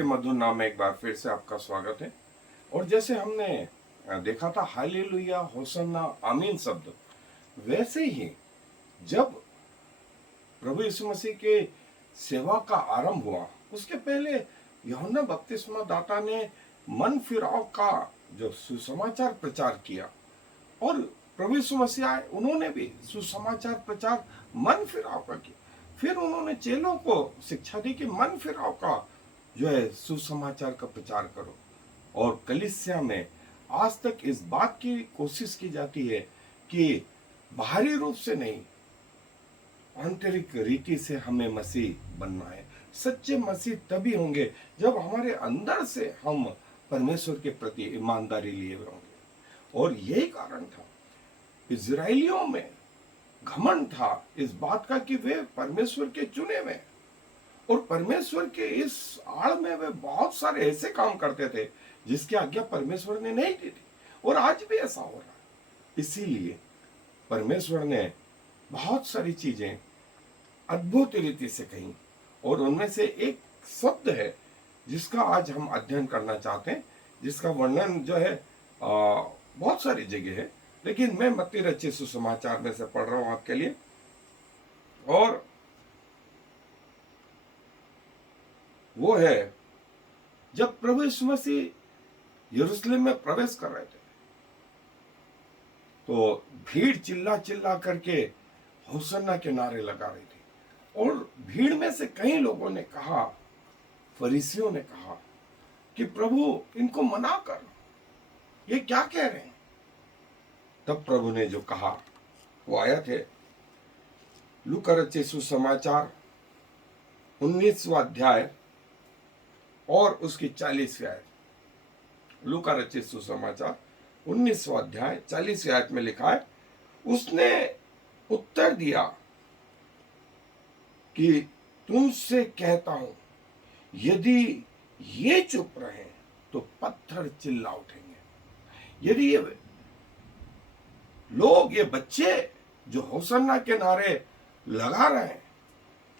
के मधुर नाम में एक बार फिर से आपका स्वागत है। और जैसे हमने देखा था हालेलुया होसन्ना आमीन शब्द, वैसे ही जब प्रभु यीशु मसीह के सेवा का आरंभ हुआ, उसके पहले यूहन्ना बपतिस्मा दाता ने मन फिराव का जो सुसमाचार प्रचार किया, और प्रभु यीशु मसीह आए, उन्होंने भी सुसमाचार प्रचार मन फिराव का किया। फिर उन्होंने चेलों को शिक्षा दी कि मन फिराव का जो है सुसमाचार का प्रचार करो। और कलीसिया में आज तक इस बात की कोशिश की जाती है कि बाहरी रूप से नहीं, आंतरिक रीति से हमें मसीह बनना है। सच्चे मसीह तभी होंगे जब हमारे अंदर से हम परमेश्वर के प्रति ईमानदारी लिए होंगे। और यही कारण था, इजराइलियों में घमंड था इस बात का कि वे परमेश्वर के चुने हुए, और परमेश्वर के इस आड़ में वे बहुत सारे ऐसे काम करते थे जिसकी आज्ञा परमेश्वर ने नहीं दी थी। और आज भी ऐसा हो रहा है। इसीलिए परमेश्वर ने बहुत सारी चीजें अद्भुत रीति से कही, और उनमें से एक शब्द है जिसका आज हम अध्ययन करना चाहते हैं, जिसका वर्णन जो है बहुत सारी जगह है, लेकिन मैं मत्ती रचित सुसमाचार में से पढ़ रहा हूं आपके लिए। और वो है जब प्रभु यीशु मसीह यरूशलेम में प्रवेश कर रहे थे, तो भीड़ चिल्ला चिल्ला करके होसन्ना के नारे लगा रही थी। और भीड़ में से कई लोगों ने कहा, फरीसियों ने कहा कि प्रभु इनको मना कर, ये क्या कह रहे हैं। तब प्रभु ने जो कहा वो आयत है, लूका रचित सुसमाचार 19वां अध्याय और उसकी 40वीं आयत। लूका रचित सुसमाचार 19वां अध्याय 40वीं आयत में लिखा है, उसने उत्तर दिया कि तुमसे कहता हूं, यदि ये चुप रहे तो पत्थर चिल्ला उठेंगे। यदि ये लोग, ये बच्चे जो होसन्ना के नारे लगा रहे हैं,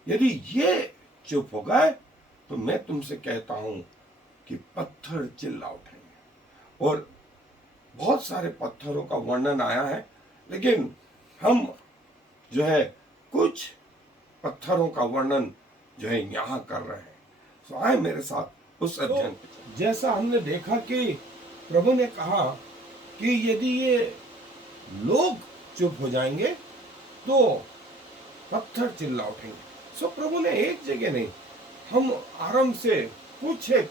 यदि ये चुप हो गए तो मैं तुमसे कहता हूं कि पत्थर चिल्ला उठेंगे। और बहुत सारे पत्थरों का वर्णन आया है, लेकिन हम जो है कुछ पत्थरों का वर्णन जो है यहां कर रहे हैं। तो आए मेरे साथ उस अध्ययन। जैसा हमने देखा कि प्रभु ने कहा कि यदि ये लोग चुप हो जाएंगे तो पत्थर चिल्ला उठेंगे। सो प्रभु ने एक जगह नहीं, हम आरंभ से कुछ एक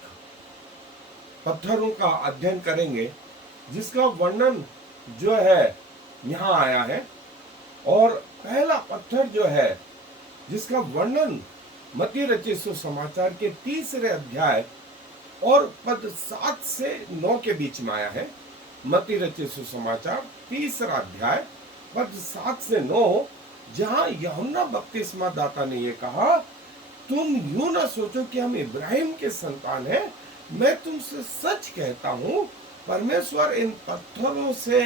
पत्थरों का अध्ययन करेंगे जिसका वर्णन जो है यहां आया है। और पहला पत्थर जो है जिसका वर्णन मत्ती रचित सुसमाचार के 3रे अध्याय और पद 7 से 9 के बीच में आया है। मत्ती रचित सुसमाचार 3रा अध्याय पद 7 से 9, जहां यूहन्ना बपतिस्मा दाता ने यह कहा, तुम यूं ना सोचो कि हम इब्राहिम के संतान हैं, मैं तुमसे सच कहता हूं, परमेश्वर इन पत्थरों से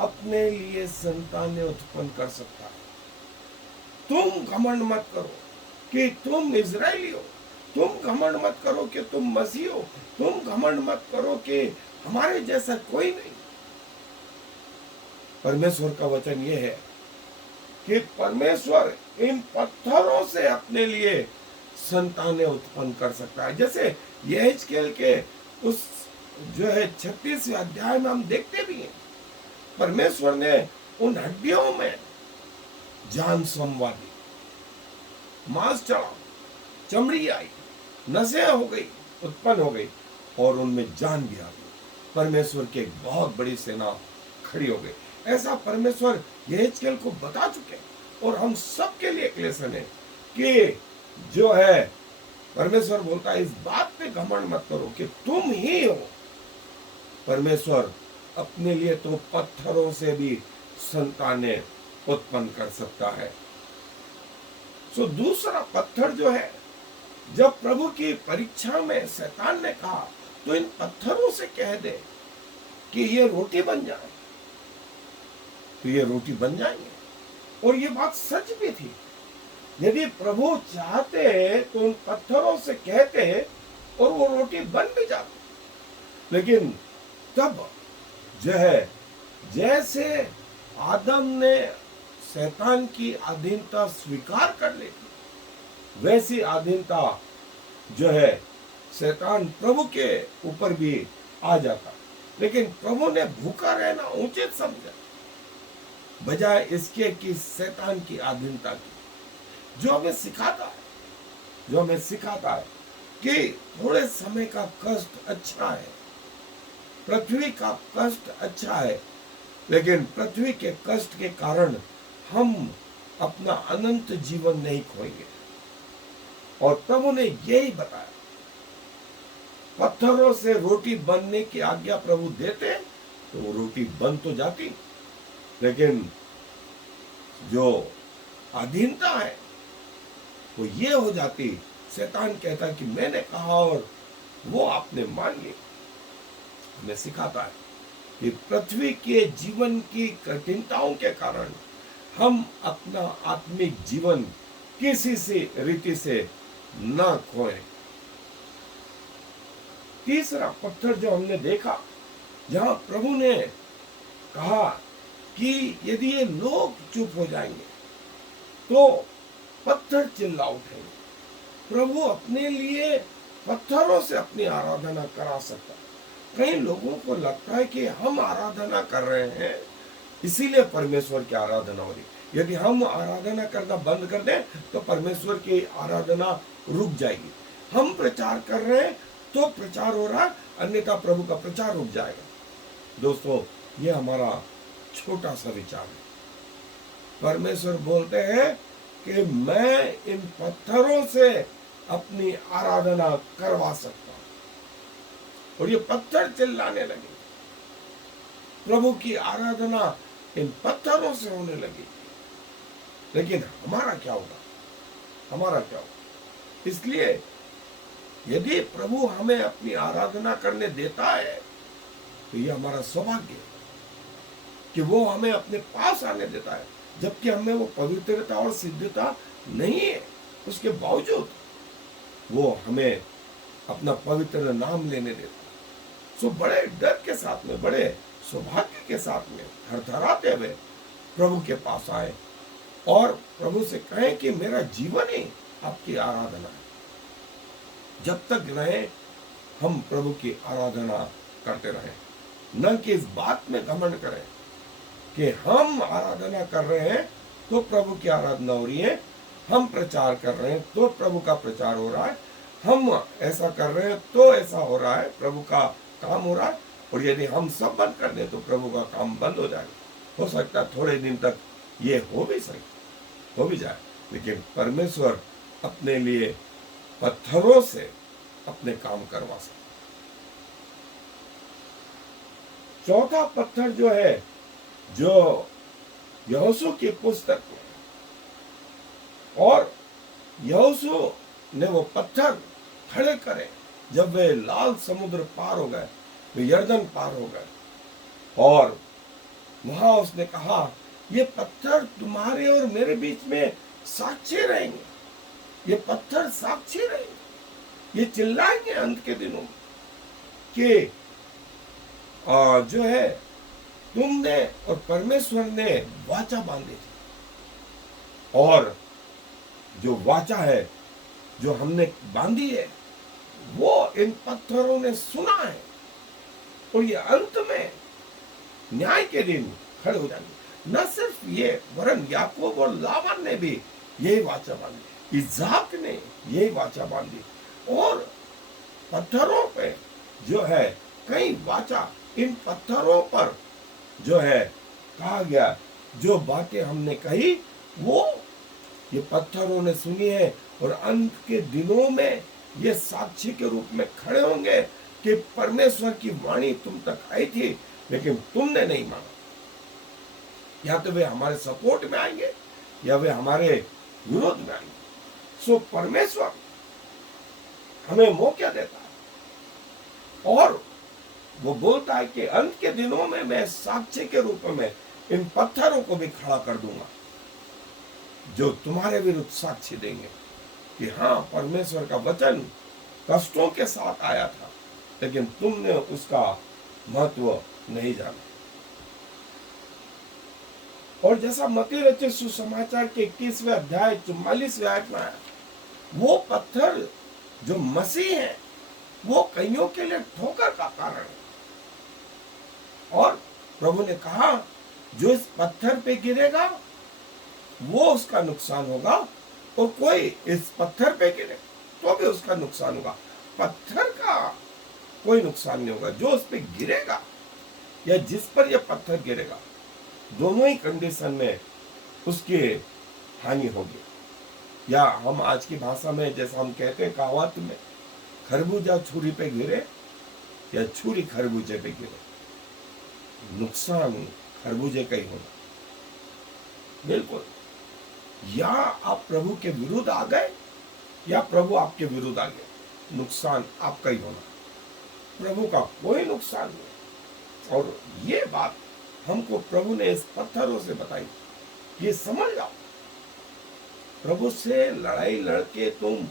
अपने लिए संतानें उत्पन्न कर सकता है। तुम घमंड मत करो कि तुम इजरायली हो, तुम घमंड मत करो कि तुम मसीह हो, तुम घमंड मत करो कि हमारे जैसा कोई नहीं। परमेश्वर का वचन यह है कि परमेश्वर इन पत्थरों से अपने लिए संतानें उत्पन्न कर सकता है। जैसे यहेजकेल के उस जो है 36वें अध्याय में हम देखते भी हैं, परमेश्वर ने उन हड्डियों में जान समवा दी, मांस चढ़ा, चमड़ी आई, नसें हो गई, उत्पन्न हो गई, और उनमें जान भी आ गई। परमेश्वर की एक बहुत बड़ी सेना खड़ी हो गई। ऐसा परमेश्वर यहेजकेल को बता चुके, और हम सबके लिए एक लेसन है कि जो है परमेश्वर बोलता है, इस बात पे घमंड मत करो कि तुम ही हो। परमेश्वर अपने लिए तो पत्थरों से भी संतानें उत्पन्न कर सकता है। सो दूसरा पत्थर जो है, जब प्रभु की परीक्षा में शैतान ने कहा, तो इन पत्थरों से कह दे कि ये रोटी बन जाए, तो ये रोटी बन जाएंगे। और ये बात सच भी थी। यदि प्रभु चाहते तो उन पत्थरों से कहते और वो रोटी बन भी जाती। लेकिन तब जो है, जैसे आदम ने शैतान की अधीनता स्वीकार कर ली, वैसी अधीनता जो है शैतान प्रभु के ऊपर भी आ जाता। लेकिन प्रभु ने भूखा रहना उचित समझा, बजाय इसके कि शैतान की अधीनता की, जो हमें सिखाता है, जो हमें सिखाता है कि थोड़े समय का कष्ट अच्छा है, पृथ्वी का कष्ट अच्छा है, लेकिन पृथ्वी के कष्ट के कारण हम अपना अनंत जीवन नहीं खोएंगे। और प्रभु ने यही बताया, पत्थरों से रोटी बनने की आज्ञा प्रभु देते तो वो रोटी बन तो जाती, लेकिन जो अधीनता है वो ये हो जाती, शैतान कहता कि मैंने कहा और वो आपने मान लिया। हमें सिखाता है कि पृथ्वी के जीवन की कठिनताओं के कारण हम अपना आत्मिक जीवन किसी से रीति से ना खोएं। तीसरा पत्थर जो हमने देखा, जहां प्रभु ने कहा कि यदि ये लोग चुप हो जाएंगे तो पत्थर चिल्ला उठेंगे। प्रभु अपने लिए पत्थरों से अपनी आराधना करा सकता। कई लोगों को लगता है कि हम आराधना कर रहे हैं इसीलिए परमेश्वर की आराधना हो रही। यदि हम आराधना करना बंद कर दें तो परमेश्वर की आराधना रुक जाएगी। हम प्रचार कर रहे हैं तो प्रचार हो रहा है, अन्यथा प्रभु का प्रचार रुक जाएगा। दोस्तों, ये हमारा छोटा सा विचार है। परमेश्वर बोलते हैं कि मैं इन पत्थरों से अपनी आराधना करवा सकता हूं। और ये पत्थर चिल्लाने लगे, प्रभु की आराधना इन पत्थरों से होने लगी। लेकिन हमारा क्या होगा? हमारा क्या होगा? इसलिए यदि प्रभु हमें अपनी आराधना करने देता है तो ये हमारा सौभाग्य है कि वो हमें अपने पास आने देता है, जबकि हमें वो पवित्रता और सिद्धता नहीं है। उसके बावजूद वो हमें अपना पवित्र नाम लेने देता है। सो बड़े डर के साथ में, बड़े सौभाग्य के साथ में थरथराते हुए प्रभु के पास आए और प्रभु से कहें कि मेरा जीवन ही आपकी आराधना है। जब तक रहे हम प्रभु की आराधना करते रहें, न कि इस बात में घमंड करें कि हम आराधना कर रहे हैं तो प्रभु की आराधना हो रही है, हम प्रचार कर रहे हैं तो प्रभु का प्रचार हो रहा है, हम ऐसा कर रहे हैं तो ऐसा हो रहा है, प्रभु का काम हो रहा है। और यदि हम सब बंद कर दें तो प्रभु का काम बंद हो जाएगा। हो सकता है थोड़े दिन तक ये हो भी जाए, लेकिन परमेश्वर अपने लिए पत्थरों से अपने काम करवा सकते। चौथा पत्थर जो है, जो यहोशू की पुस्तक में, और यहोशू ने वो पत्थर खड़े करे जब वे लाल समुद्र पार हो गए, वे यर्दन पार हो गए। और वहां उसने कहा, ये पत्थर तुम्हारे और मेरे बीच में साक्षी रहेंगे, ये पत्थर साक्षी रहेंगे, ये चिल्लाएंगे अंत के दिनों में कि जो है तुमने और परमेश्वर ने वाचा बांधी थी, और जो वाचा है जो हमने बांधी है वो इन पत्थरों ने सुना है, और ये अंत में न्याय के दिन खड़े हो जाएंगे। न सिर्फ ये, वरन याकूब और लाबान ने भी यही वाचा बांधी, इज़हाक ने यही वाचा बांधी। और पत्थरों पे जो है कई वाचा, इन पत्थरों पर जो है कहा गया, जो बातें हमने कही वो ये पत्थरों ने सुनी है, और अंत के दिनों में ये साक्षी के रूप में खड़े होंगे कि परमेश्वर की वाणी तुम तक आई थी लेकिन तुमने नहीं माना। या तो वे हमारे सपोर्ट में आएंगे या वे हमारे विरोध में आएंगे। सो परमेश्वर हमें मौका देता है और वो बोलता है कि अंत के दिनों में मैं साक्षी के रूप में इन पत्थरों को भी खड़ा कर दूंगा, जो तुम्हारे विरुद्ध साक्षी देंगे कि हाँ, परमेश्वर का वचन कष्टों के साथ आया था, लेकिन तुमने उसका महत्व नहीं जाना। और जैसा मत्ती रचित सुसमाचार के 21वें अध्याय 44वें आयत में आया, वो पत्थर जो मसीह है वो कईयों के लिए ठोकर का कारण है। और प्रभु ने कहा जो इस पत्थर पे गिरेगा वो उसका नुकसान होगा, और कोई इस पत्थर पे गिरे तो भी उसका नुकसान होगा। पत्थर का कोई नुकसान नहीं होगा, जो उस पे गिरेगा या जिस पर यह पत्थर गिरेगा, दोनों ही कंडीशन में उसकी हानि होगी। या हम आज की भाषा में जैसा हम कहते हैं कहावत में, खरबूजा छुरी पे गिरे या छुरी खरबूजे पे गिरे, नुकसान खरबूजे का ही होगा। बिल्कुल, या आप प्रभु के विरुद्ध आ गए या प्रभु आपके विरुद्ध आ गए, नुकसान आपका ही होना, प्रभु का कोई नुकसान नहीं। और ये बात हमको प्रभु ने इस पत्थरों से बताई, ये समझ जाओ, प्रभु से लड़ाई लड़के तुम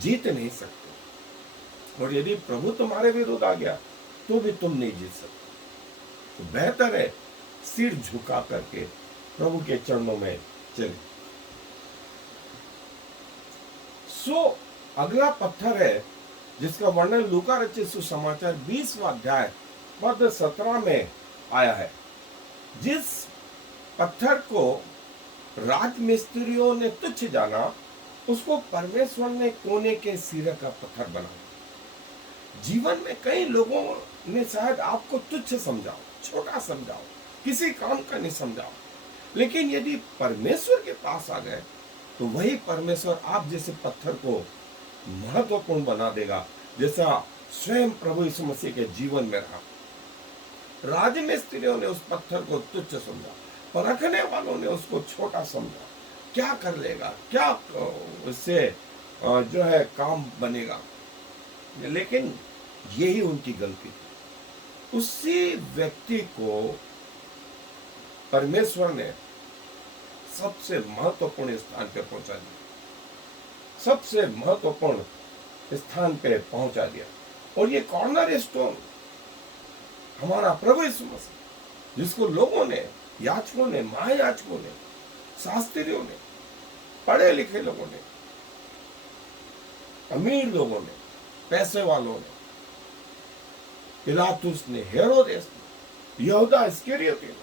जीत नहीं सकते, और यदि प्रभु तुम्हारे विरुद्ध आ गया तो भी तुम नहीं जीत सकते। तो बेहतर है सिर झुका करके प्रभु के चरणों में चले। अगला पत्थर है जिसका वर्णन लूका रचित सुसमाचार 20वां अध्याय पद 17 में आया है। जिस पत्थर को राजमिस्त्रियों ने तुच्छ जाना, उसको परमेश्वर ने कोने के सिरे का पत्थर बनाया। जीवन में कई लोगों ने शायद आपको तुच्छ समझाओ, छोटा समझाओ, किसी काम का नहीं समझाओ, लेकिन यदि परमेश्वर के पास आ गए तो वही परमेश्वर आप जैसे पत्थर को महत्वपूर्ण बना देगा, जैसा स्वयं प्रभु यीशु मसीह के जीवन में रहा। राजमिस्त्रियों ने उस पत्थर को तुच्छ समझा, परखने वालों ने उसको छोटा समझा, क्या कर लेगा, क्या उससे जो है काम बनेगा, लेकिन यही उनकी गलती थी। उसी व्यक्ति को परमेश्वर ने सबसे महत्वपूर्ण स्थान पे पहुंचा दिया, सबसे महत्वपूर्ण स्थान पे पहुंचा दिया। और ये कॉर्नर स्टोन हमारा प्रभु यीशु मसीह, जिसको लोगों ने, याजकों ने, महायाजकों ने, शास्त्रियों ने, पढ़े लिखे लोगों ने, अमीर लोगों ने, पैसे वालों ने, पिलातुस ने, हेरोदेस ने, यहूदा इस्करियोती ने,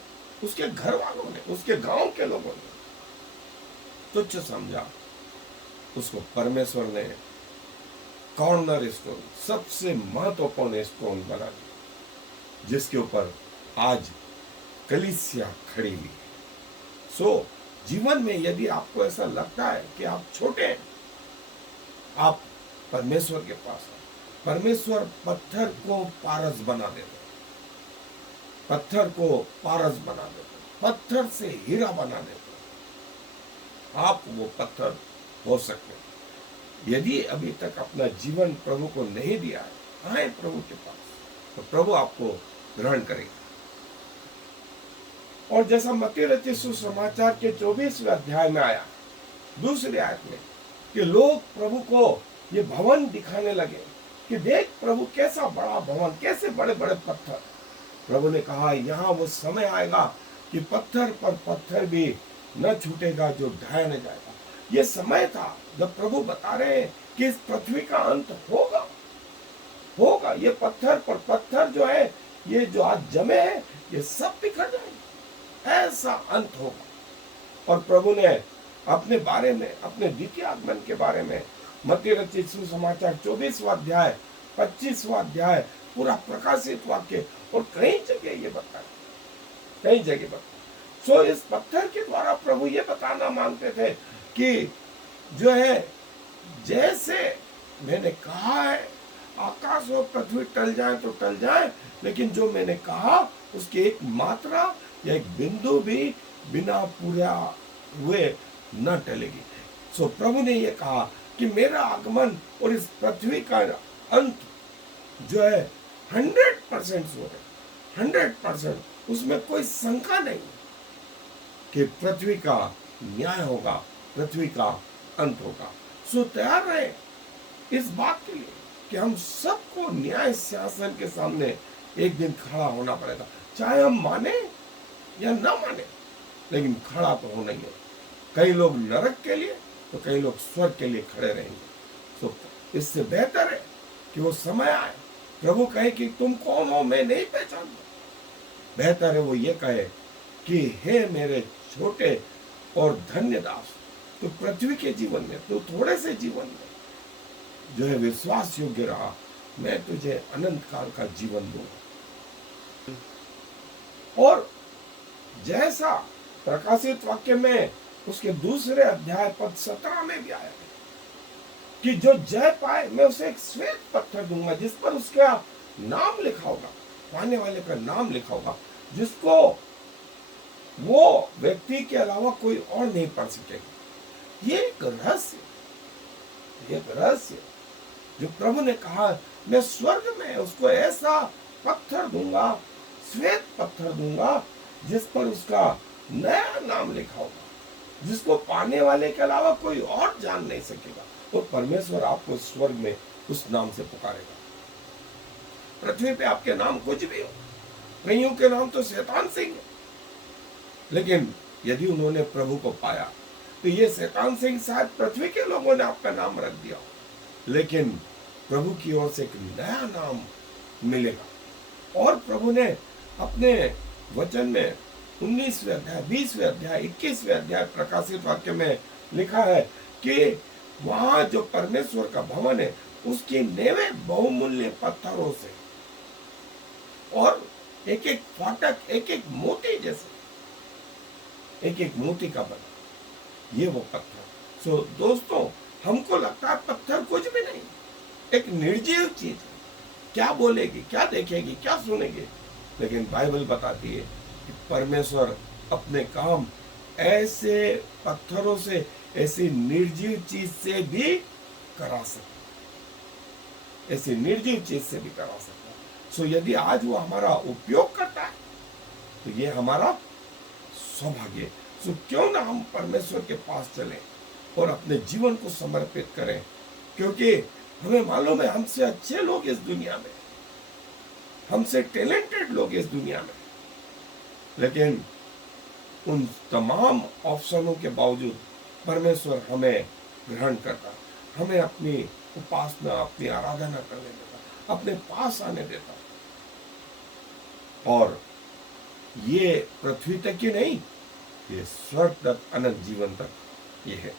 उसके घर वालों ने, उसके गांव के लोगों ने तुच्छ समझा, उसको परमेश्वर ने कॉर्नर स्टोन, सबसे महत्वपूर्ण स्टोन बना दिया, जिसके ऊपर आज कलीसिया खड़ी हुई है। जीवन में यदि आपको ऐसा लगता है कि आप छोटे हैं, आप परमेश्वर के पास हैं। परमेश्वर पत्थर को पारस बना देते, पत्थर को पारस बना देते, पत्थर से हीरा बना देते। आप वो पत्थर हो सकते हैं। यदि अभी तक अपना जीवन प्रभु को नहीं दिया है, आए प्रभु के पास, तो प्रभु आपको ग्रहण करेगा। और जैसा मत्ती रचित सुसमाचार के 24वें अध्याय में आया, दूसरी आयत में, कि लोग प्रभु को ये भवन दिखाने लगे कि देख प्रभु कैसा बड़ा भवन, कैसे बड़े बड़े पत्थर। प्रभु ने कहा यहाँ वो समय आएगा कि पत्थर पर पत्थर भी न छूटेगा जो ढाया न जाएगा। ये समय था जब प्रभु बता रहे हैं कि इस पृथ्वी का अंत होगा, होगा। ये पत्थर पर पत्थर जो है, ये जो आज जमे हैं, ये सब बिखर जाएंगे, ऐसा अंत होगा। और प्रभु ने अपने बारे में, अपने द्वितीय आगमन के बारे में मत्ती रचित सुसमाचार 24वां अध्याय 25वां अध्याय पूरा प्रकाशित वाक्य और कई जगह ये बताया, कई जगह बताया। इस पत्थर के द्वारा प्रभु ये बताना मांगते थे कि जो है, जैसे मैंने कहा है आकाश और पृथ्वी टल जाए तो टल जाए, लेकिन जो मैंने कहा उसकी एक मात्रा या एक बिंदु भी बिना पूरा हुए न टलेगी। प्रभु ने ये कहा कि मेरा आगमन और इस पृथ्वी का अंत जो है 100% हो है, 100%, उसमें कोई शंका नहीं कि पृथ्वी का न्याय होगा, पृथ्वी का अंत होगा। तैयार रहे, इस बात के लिए कि हम सबको न्याय सिंहासन के सामने एक दिन खड़ा होना पड़ेगा, चाहे हम माने या ना माने, लेकिन खड़ा तो होना ही है। कई लोग नरक के लिए तो कई लोग स्वर्ग के लिए खड़े रहेंगे। तो इससे बेहतर है कि वो समय आए, प्रभु कहे कि तुम कौन हो, मैं नहीं पहचानता। बेहतर है वो ये कहे कि हे मेरे छोटे और धन्य दास, तो पृथ्वी के जीवन में, तो थोड़े से जीवन में जो है विश्वास योग्य रहा, मैं तुझे अनंत काल का जीवन दूंगा। और जैसा प्रकाशित वाक्य में उसके दूसरे अध्याय पद 17 में भी आया है कि जो जय पाए मैं उसे एक श्वेत पत्थर दूंगा जिस पर उसका नाम लिखा होगा, पाने वाले का नाम लिखा होगा, जिसको वो व्यक्ति के अलावा कोई और नहीं पढ़ सकेगा। ये एक रहस्य जो प्रभु ने कहा, मैं स्वर्ग में उसको ऐसा पत्थर दूंगा, श्वेत पत्थर दूंगा जिस पर उसका नया नाम लिखा होगा, जिसको पाने वाले के अलावा कोई और जान नहीं सकेगा। और परमेश्वर आपको स्वर्ग में उस नाम से पुकारेगा। पृथ्वी पे आपके नाम कुछ भी हो, कईयों के नाम तो शैतान सिंह है, लेकिन यदि उन्होंने प्रभु को पाया तो ये शैतान सिंह शायद पृथ्वी के लोगों ने आपका नाम रख दिया, लेकिन प्रभु की ओर से एक नया नाम मिलेगा। और प्रभु ने अपने वचन में 19वें अध्याय, 20वें अध्याय, 21वें अध्याय प्रकाशित वाक्य में लिखा है कि वहां जो परमेश्वर का भवन है उसकी नेवें बहुमूल्य पत्थरों से, और एक एक फाटक एक एक मोती जैसे, एक एक मोती का बना ये वो पत्थर। सो दोस्तों, हमको लगता है पत्थर कुछ भी नहीं, एक निर्जीव चीज है, क्या बोलेगी, क्या देखेगी, क्या सुनेगी, लेकिन बाइबल बताती है कि परमेश्वर अपने काम ऐसे पत्थरों से, ऐसी निर्जीव चीज से भी करा सकता, ऐसी निर्जीव चीज से भी करा सकता। सो यदि आज वो हमारा उपयोग करता है तो ये हमारा सौभाग्य है। सो क्यों ना हम परमेश्वर के पास चलें और अपने जीवन को समर्पित करें, क्योंकि हमें मालूम है हमसे अच्छे लोग इस दुनिया में, हमसे टैलेंटेड लोग इस दुनिया में, लेकिन उन तमाम ऑप्शनों के बावजूद परमेश्वर हमें ग्रहण करता, हमें अपनी उपासना, अपनी आराधना करने देता, अपने पास आने देता। और ये पृथ्वी तक ही नहीं, ये स्वर्ग तक, अनंत जीवन तक ये है।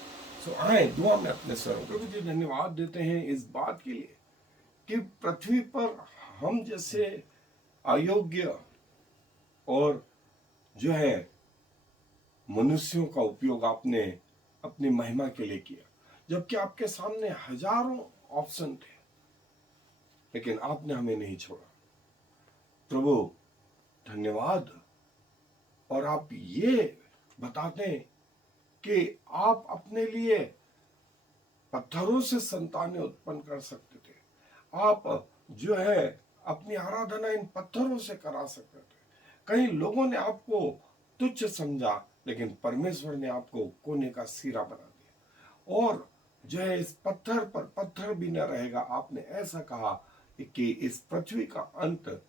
सो आए दुआ में अपने स्वरों को जी धन्यवाद देते हैं इस बात के लिए कि पृथ्वी पर हम जैसे अयोग्य और जो है मनुष्यों का उपयोग आपने अपनी महिमा के लिए किया, जबकि आपके सामने हजारों ऑप्शन थे, लेकिन आपने हमें नहीं छोड़ा। प्रभु धन्यवाद। और आप ये बताते हैं कि आप अपने लिए पत्थरों से संतानें उत्पन्न कर सकते थे, आप जो है अपनी आराधना इन पत्थरों से करा सकते थे। कई लोगों ने आपको तुच्छ समझा, लेकिन परमेश्वर ने आपको कोने का सिरा बना दिया। और जो है इस पत्थर पर पत्थर भी न रहेगा, आपने ऐसा कहा कि इस पृथ्वी का अंत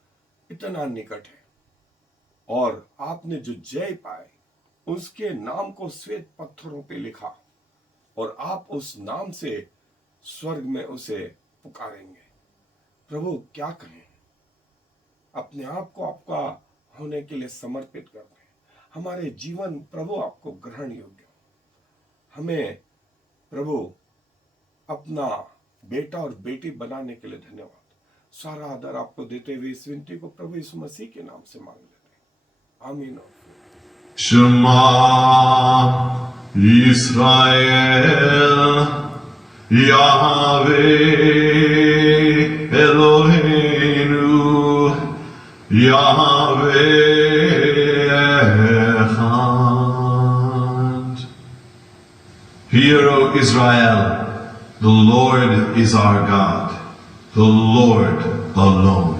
इतना निकट है। और आपने जो जय पाए उसके नाम को श्वेत पत्थरों पे लिखा, और आप उस नाम से स्वर्ग में उसे पुकारेंगे। प्रभु क्या कहें, अपने आप को आपका होने के लिए समर्पित कर दें। हमारे जीवन प्रभु आपको ग्रहण योग्य हो। हमें प्रभु अपना बेटा और बेटी बनाने के लिए धन्यवाद। सारा आदर आपको देते हुए इस विनती को प्रभु यीशु मसीह के नाम से मांग लेते हैं, आमीन। Shema Yisrael Yahweh Eloheinu Yahweh Echad. Hear, O Israel, the Lord is our God, the Lord alone.